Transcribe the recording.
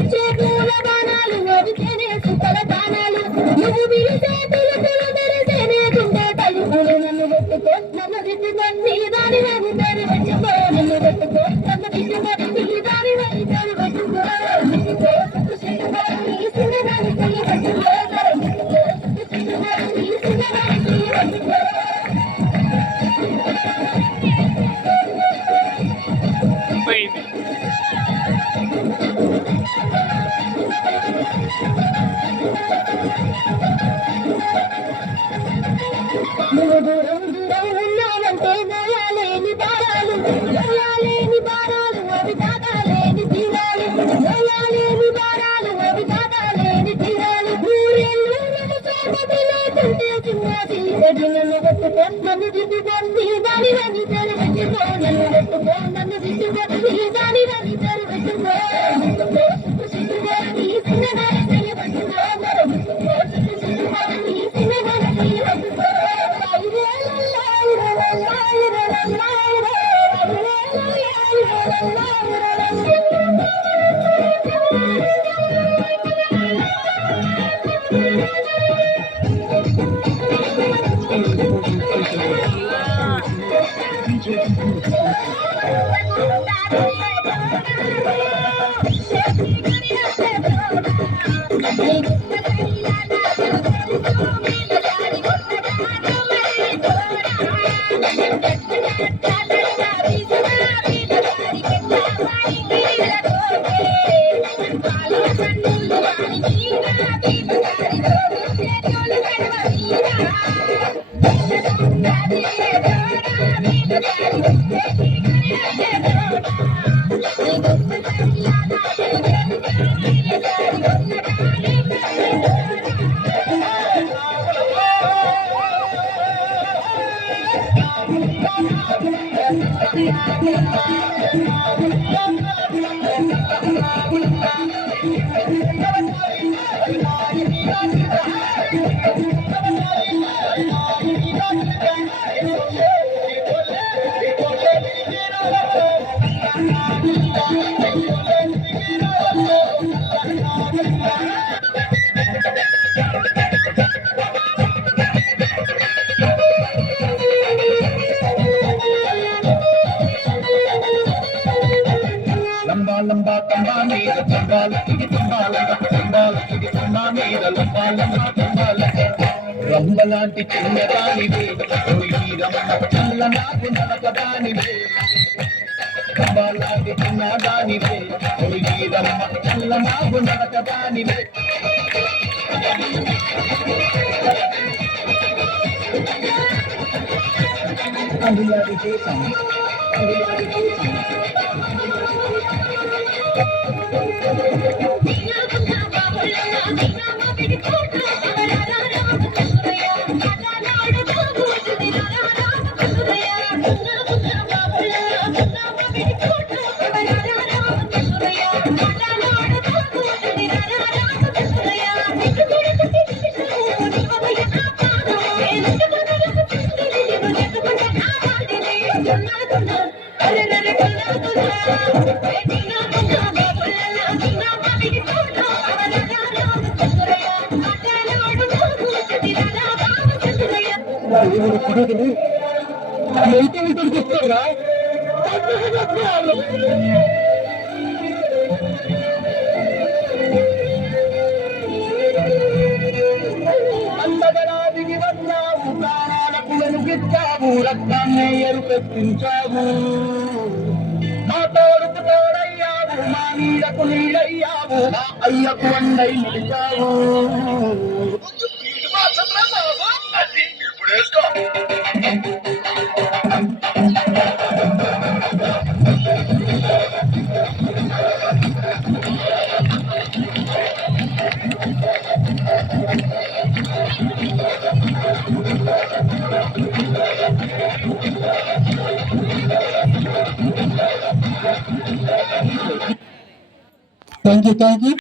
ఇచ్చే పూల బాణాలు మోగితేనే సుతల దానాలు నువ్వు విరిసే పిలుపులు తెరిసేనే గుండె తలుపులు నన్ను పెట్టుకో నన్ను దిద్దుకొని దాని వారి పేరు పెట్టుకో నన్ను పెట్టుకో నన్ను దిద్దుకొని దాని వారి పేరు పెట్టుకో నువ్వు దూరం దూరం ఉన్నావంటే మోయాలేని భారాలు అవి దాదాలేని తీరాలు మోయాలేని భారాలు అవి దాదాలేని తీరాలు ఊరేళ్ళు నన్ను చేపటి లేకుంటే చిన్న చీకటి నన్ను పెట్టుకో నన్ను దిద్దుకొని దాని రని తెరు పెట్టుకో నన్ను పెట్టుకో నన్ను దిద్దుకొని దాని రని తెరు పెట్టుకో లంబా తంబా మీద తంబా మీద రంబలాంటి చిన్నదానివే చల్ల నాకు నలకదానివే రంబలాంటి చిన్నదానివే చల్ల నాకు నలకదానివే అందులాడి చేశాను అందగరాదికి వచ్చావు ప్రాణాలకు వెనుకిచ్చావు రక్తాన్ని ఎరుపెత్తించావు మా తోడుకు తోడయ్యావు మా నీడకు నీడయ్యావు మా అయ్యకు అండై నిలిచావు Thank you.